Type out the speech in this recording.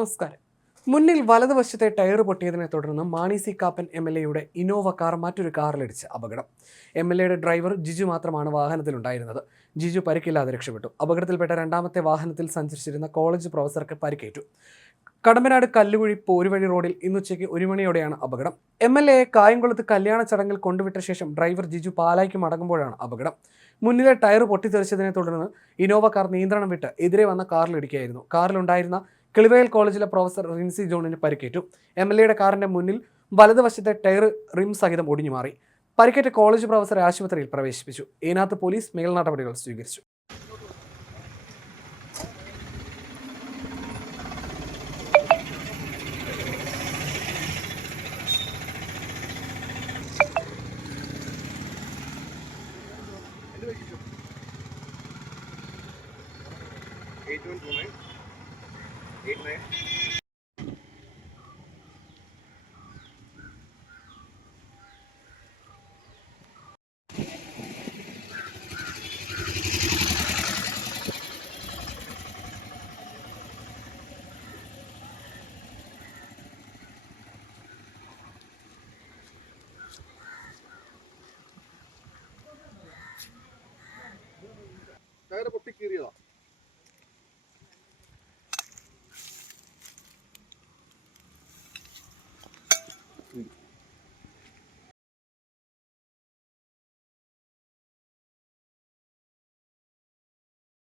നമസ്കാരം. മുന്നിൽ വലതുവശത്തെ ടയർ പൊട്ടിയതിനെ തുടർന്ന് മാണി സി കാപ്പൻ MLA-യുടെ ഇന്നോവ കാർ മറ്റൊരു കാറിലിടിച്ച് അപകടം. MLA-യുടെ ഡ്രൈവർ ജിജു മാത്രമാണ് വാഹനത്തിലുണ്ടായിരുന്നത്. ജിജു പരിക്കില്ലാതെ രക്ഷപ്പെട്ടു. അപകടത്തിൽപ്പെട്ട രണ്ടാമത്തെ വാഹനത്തിൽ സഞ്ചരിച്ചിരുന്ന കോളേജ് പ്രൊഫസർക്ക് പരിക്കേറ്റു. കടമ്പനാട് കല്ലുകുഴി പോരുവഴി റോഡിൽ ഇന്നുച്ചയ്ക്ക് 1 മണിയോടെയാണ് അപകടം. MLA-യെ കായംകുളത്ത് കല്യാണ ചടങ്ങിൽ കൊണ്ടുവിട്ട ശേഷം ഡ്രൈവർ ജിജു പാലായ്ക്ക് മടങ്ങുമ്പോഴാണ് അപകടം. മുന്നിലെ ടയർ പൊട്ടിത്തെറിച്ചതിനെ തുടർന്ന് ഇന്നോവ കാർ നിയന്ത്രണം വിട്ട് എതിരെ വന്ന കാറിലിടിക്കുകയായിരുന്നു. കാറിലുണ്ടായിരുന്ന കിളിവയൽ കോളേജിലെ പ്രൊഫസർ റിൻസി ജോണിന് പരിക്കേറ്റു. MLA-യുടെ കാറിന്റെ മുന്നിൽ വലതുവശത്തെ ടയർ റിം സഹിതം ഒടിഞ്ഞു മാറി. പരിക്കേറ്റ കോളേജ് പ്രൊഫസറെ ആശുപത്രിയിൽ പ്രവേശിപ്പിച്ചു. ഈനാത്ത് പോലീസ് മേൽ നടപടികൾ സ്വീകരിച്ചു. ടയർ പൊട്ടിക്കീറിയതാ.